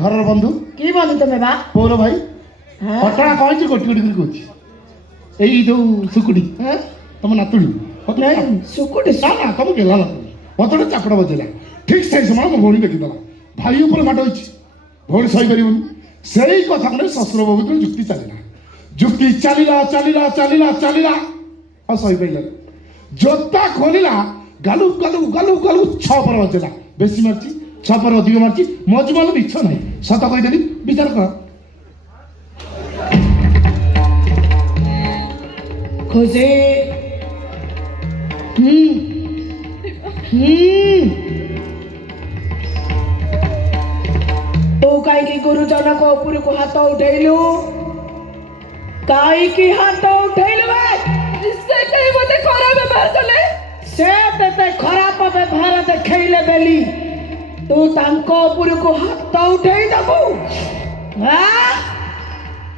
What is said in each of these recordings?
ঘরের বন্ধু কি বন্ধু তুমি বা পৌর ভাই হ্যাঁ ঘটଣା କହିଛି ଗୋଟି ଗୋଟି କରି କହୁଛି ଏଇ ଯୋଉ ସୁକୁଟି হ্যাঁ ତମ ନାତୁଣୀ ନାଇଁ ସୁକୁଟି ନା ନା ତମ ଗେଲା ନାତୁଣୀ ମତେ ଚାପଡ଼ା ବଜେଇଲା ଠିକ ସେଇ ସମୟ ମୋ ଭଉଣୀ ଦେଖିଦେଲା ଭାଇ ଉପରେ ମାଡ଼ ହେଇଛି ଭଉଣୀ ସହିପାରିବନି ସେଇ କଥା ନେଇ ଶ୍ୱଶୁର ବୋହୂ ଭିତରେ ଯୁକ୍ତି ଚାଲିଲା ଯୁକ୍ତି ଚାଲିଲା ଚାଲିଲା ଚାଲିଲା ଚାଲିଲା ଆଉ ସହିପାରିଲାନି ଜୋତା ଖୋଲିଲା ଗାଲୁ ଗାଲୁ ଗାଲୁ ଗାଲୁ 6 ପରେ ବଜେଇଲା ବେଶୀ ମାରିଛି 6 ପରେ ଅଧିକ ମାରିଛି ମୋ ଜୀବନ ମିଛ ନାହିଁ ସତ କହିଦେଲି ବିଚାର କର ଖୁସି ତୁ କାହିଁକି ଗୁରୁଜନଙ୍କ ଉପରକୁ ହାତ ଉଠେଇଲୁ କାହିଁକି ହାତ ଉଠେଇଲୁ ସେ କାହିଁ ମତେ ଖରାପ ବ୍ୟବହାର କଲେ ସେ ତତେ ଖରାପ ବ୍ୟବହାର ଦେଖେଇଲେ ବେଲି ତୁ ତାଙ୍କ ଉପରକୁ ହାତ ଉଠେଇ ଦବୁ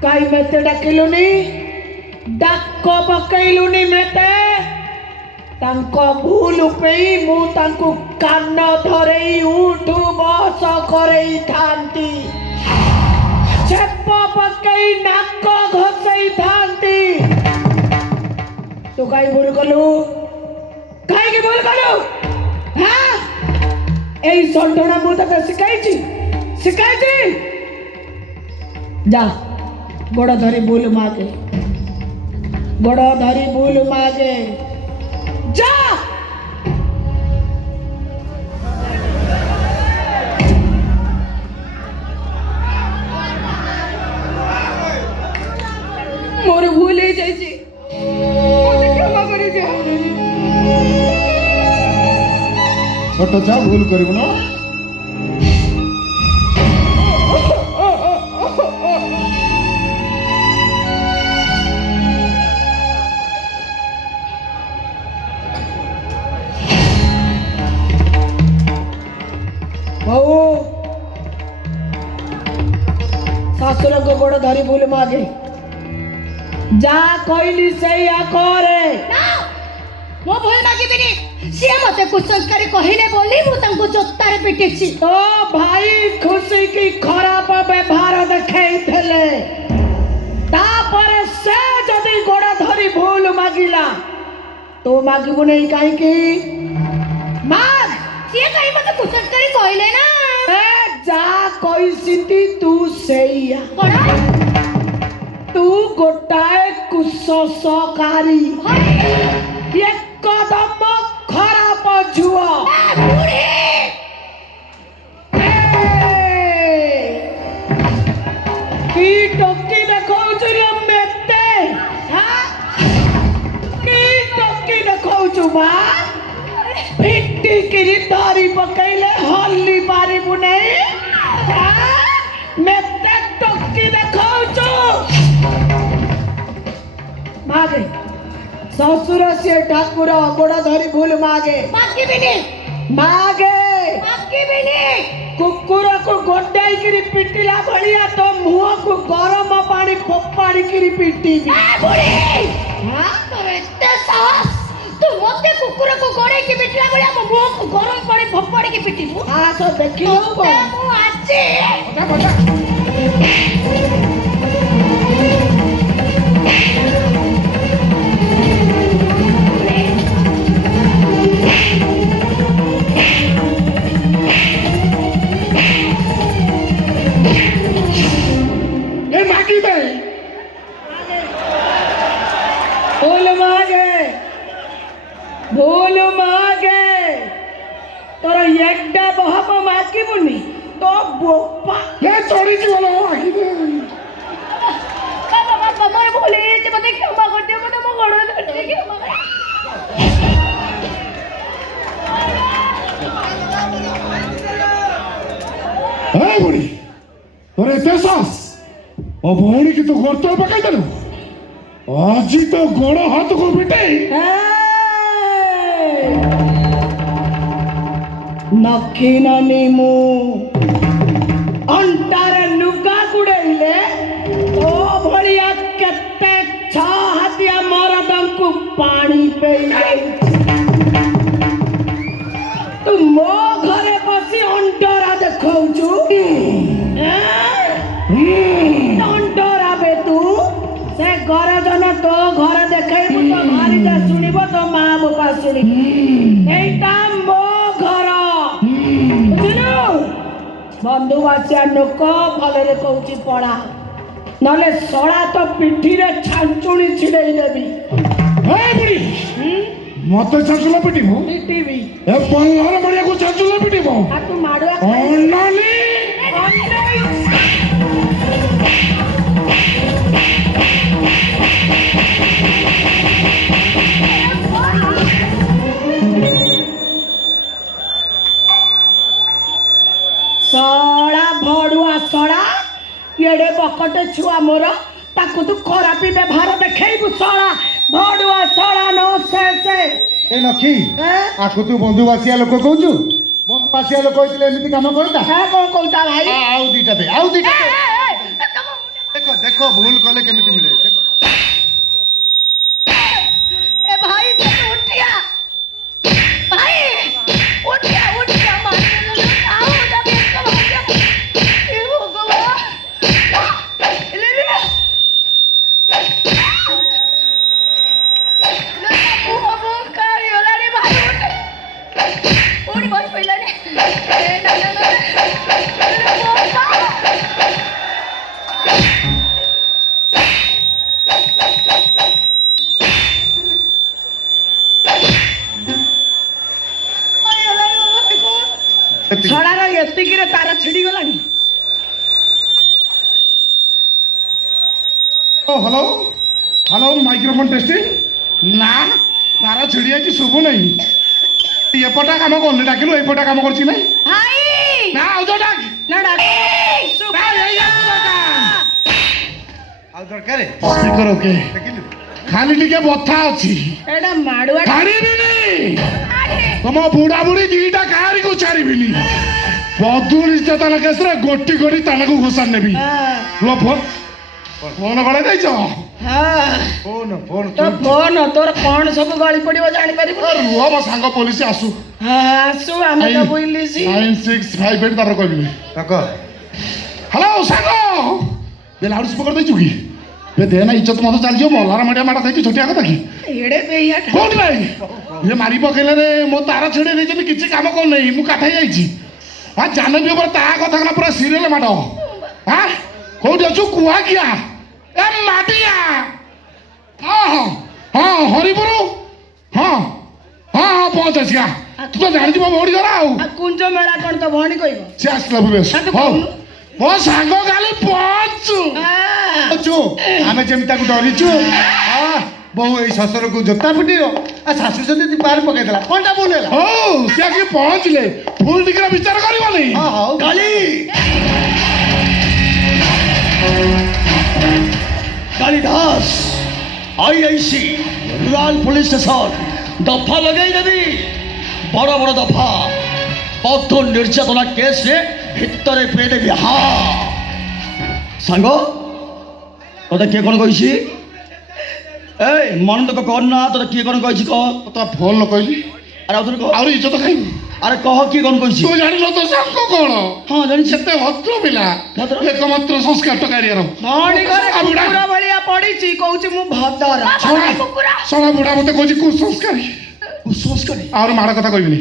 କାହିଁ ମତେ ଡାକିଲୁନି ଡାକ ପକେଇଲୁନି ମତେ ତାଙ୍କ ଭୁଲ ପେଇ ମୁଁ ତାଙ୍କୁ କାନ ଧରେଇ ଉଠୁ ବସ କରେଇଥାନ୍ତି ଛେପ ପକେଇ ନାକ ଘଷେଇଥାନ୍ତି ତୁ କାହିଁ ଭୁଲ କଲୁ କାହିଁକି ଭୁଲ କଲୁ ଏଇ ସଣ୍ଢଣା ମୁଁ ତତେ ଶିଖାଇଛି ଯା ଗୋଡ଼ ଧରି ଭୁଲ ମାଗେ ଗୋଡ଼ ଧରି ଭୁଲ ମାଗେ जा मोर भूल हो जाए क्षमा कर छोट जा भूल कर ना शाशुर को गोड़ धरी भूल मागे जा कहली से करे मो भूल मागिबिनी सी मते कुसंस्कारी कहिले बोली मु तांको जोतारे पिटिछि तो भाई खुशी की खराब व्यवहार देखैथले तापर से जदी गोड़ धरी भूल मागिला तो मागिबु नहीं काहे की माग सी कहि मते कुसंस्कारी कहिले ना जा कहसिती तू सेया तू गोटाए कुसंस्कारी एकदम खराब झुआ की टोकी देखौछु मेते की टोकी देखौछु बा भिट्टी किरी तारी पकैले हल्ली पारिबु नहीं मेते टोकी देखौछु मागे ससुर से ठाकुर गोड़ा धरी भूल मागे मागे कुकुर को गोडाई किरी पिटिला भलिया तो मुंह को गरम पानी फोपाड़ी किरी पिटी तू मते कुकुर को गोड़े की पिटला बलिया मो मुंह को गरम पानी फोपाड़ी की पिटी हां तो देखिलो मु आछे भूल मागे तोर एकटा बहप माकी बुनी तो बोपा ले चोरी जी वाला आखी दे बाबा मैं भूल गई मते क्षमा कर दे मते मो गोड़ धर के क्षमा ए बुढ़ी तोरे तेसास ओ भौणी की तो गोड़ तो पकड़ देलु आज तो गोड़ हाथ को पिटे नखीननी मु अंटार लुगा गुड़ैले तो भलिया केते छ हाथिया मरदम को पानी पे तू मो घरे बसी अंटारा देखौछु ଶୁଣିବ ତୋ ମା ବାପା ଶୁଣିବ। ଏଇଟା ମୋ ଘର, ବୁଝିଲୁ? ବନ୍ଧୁ ଆସିଆ ଲୋକ ଭଲରେ କହୁଛି ପଳା, ନହେଲେ ଶଳା ତ ପିଠିରେ ଛାଞ୍ଚୁଣି ଛିଡେଇ ଦେବି। ମତେ ଚାଞ୍ଚୁଲା ପିଟିବ? ପିଟିବି। ଏ ପଲ୍ଲର ବଢିଆକୁ ଚାଞ୍ଚୁଲା ପିଟିବ? ଆଉ ତୁ ମାଡୁଆ ଅନାନି ଶଳା ଭଡୁଆ ଶଳା, ଏଡେ ବକଟେ ଛୁଆ ମୋର, ତାକୁ ତୁ ଖରାପ ବ୍ୟବହାର ଦେଖେଇବୁ। ଶଳା ଭଡୁଆ ଶଳା ନ ସେ ଏ ନଖି ଆକୁ ତୁ ବନ୍ଧୁ ବାସିଆ ଲୋକ କହୁଛୁ? ବନ୍ଧୁ ବାସିଆ ଲୋକ ହେଇଥିଲେ ଏମିତି କାମ କରନ୍ତା? କଣ କହୁତା ଭାଇ? ଆଉ ଦିଟା ଦେ, ଆଉ ଦିଟା ଦେ। ଦେଖ ଦେଖ ଭୁଲ କଲେ କେମିତି ମିଳେ ଦେଖ। ए भाई तुम उठिया भाई उठिया उठिया मार आओ जब इसको भाग्य ए भगवान ले ले ना वो कर योला रे भाई उठ बस पहिला ने ए ना ना ना ଶଳାର ଏତିକିରେ ତାର ଛିଡିଗଲାଣି। Hello hello microphone testing. ନା ତାର ଛିଡି ଯାଇଛି, ଶୁଭୁ ନାହିଁ। ଏପଟା କାମ କରୁନି, ଡାକିଲୁ ଏପଟା କାମ କରୁଛି ନାଇଁ? भाई ନା ଆଉ ଯୋଉ ଡାକ। ନା ଡାକ ଆଉ ଦରକାର ସ୍ପିକର ଓକେ, ଦେଖିଲୁ? ଖାଲି ଟିକେ ବଥା ଅଛି। ଏଇଟା ମାଡୁଆ ଛାଡ଼ିବିନି ତମ ବୁଢା ବୁଢୀ ଦିଟା କାହାରିକୁ ଛାଡ଼ିବିନି। ବଦୁଳ ଇଜ୍ଜତନ କେସରେ ଗୋଟି ଗୋଟି ତାନକୁ ଘୋଷାର ନେବି। लो फोन फोन गलाଇ ଦେଇଛ? ଫୋନ ଫୋନ ତୋ ଫୋନ ତୋର କଣ ସବୁ ଗଳି ପଡିବ ଜାଣିପାରିବୁ? ରୁହ ମୋ ସାଙ୍ଗ ପୋଲିସ ଆସୁ। ଆସୁ ଆମେ ତ ବୁଲିସି। 9658 ତାର କହିବି। ରଖ। ହ୍ୟାଲୋ ସାଙ୍ଗ, ଏ ଲାଉଡ ସ୍ପିକର ଦେଇଛୁ କି? ଏ ଦେ ନା ଇଜ୍ଜତ ମତ ଚାଲିଯିବ। ମଲାର ମାଡିଆ ମାଡ ଖାଇଛି, ଛୋଟିଆ କଥା କି? ଏଡେ ବେଇଆଟା କୋଉଠି ଭାଇ ଇଏ ମାରି ପକେଇଲେ ରେ ମୋ ତାର ଛିଡେଇ ଦେଇଛନ୍ତି, କିଛି କାମ କରୁନାହିଁ। ମୁଁ କାଠ ହେଇଯାଇଛି। ହଁ ଜାନବୀ ଉପରେ ତା କଥା ନା ପୁରା ସିରିଏଲ ମାଡ। ହଁ କୋଉଠି ଅଛୁ କୁହାକିଆ? ଏ ମାଟିଆ। ହଁ ହଁ ହଁ ହରିପୁର। ହଁ ହଁ ହଁ ପହଞ୍ଚ ଆସିକା। ତୁ ତ ଜାଣିଛୁ ମୋ ଭଉଣୀ ଘର ଆଉ। କୁଞ୍ଜ ମେଳା କଣ ତ ଭଉଣୀ କହିବ? ସେ ଆସିଲା ଭୁବେଶ। ତୁ ହଉ କହୁନୁ। ମୋ ସାଙ୍ଗ କାଲି ପହଞ୍ଚୁ। ଅଛୁ ଆମେ ଯେମିତି ତାକୁ ଡରିଛୁ। ବୋହୁ ଏଇ ଶ୍ୱଶୁରକୁ ଜୋତା ପିଟିବ, ଶାଶୁ ଯଦି ପାର ପକେଇଦେଲା କଣଟା ଭୁଲ ହେଲା? ହଉ ସେ ଆସି ପହଞ୍ଚିଲେ ଭୁଲ ଟିକିରେ ବିଚାର କରିବନି। ହଉ କାଳି Kalidas IIC rural police station दफा लगे देवी बड़ बड़ दफा बौद्ध निर्यातना केस रे भितर पे देवी। हाँ सांग तोते किए कौन कही ए मन तक कौन ना तोते किए कौन कही कह ତା ଫୋନ ନ କହିଲି अरे आउथरे कह ଆହୁରି ଇଜ୍ଜତ ଖାଇବୁ। अरे कह किए कौन कही ତୁ ଜାଣିଲ ତ ସାଙ୍ଗ କଣ? हाँ जानी ସେତେ ଭଦ୍ର ପିଲା, ଭଦ୍ର? ଏକମାତ୍ର ସଂସ୍କାର କାରିଆର। ଭଉଣୀ ଘରେ ଆଉ ବୁଢା କୁକୁର ଭଳିଆ ପଡିଛି, କହୁଛି ମୁଁ ଭଦର। ଶଳା ବୁଢା ମତେ କହୁଛି କୁସଂସ୍କାରୀ। कुसंस्कारी ଆହୁରି ମାଡ଼ କଥା କହିବିନି।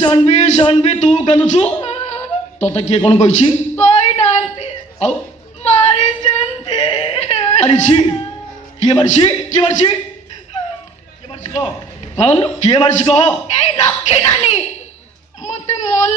जानवी जानवी तू कांदुछु तोते किए कौन कही कोई नांती आउ मारी जंती अरे छी किए मारिछि किए मारिछि कौन किए मारिछि कह এই লক্ষ্মী নানি মতে মন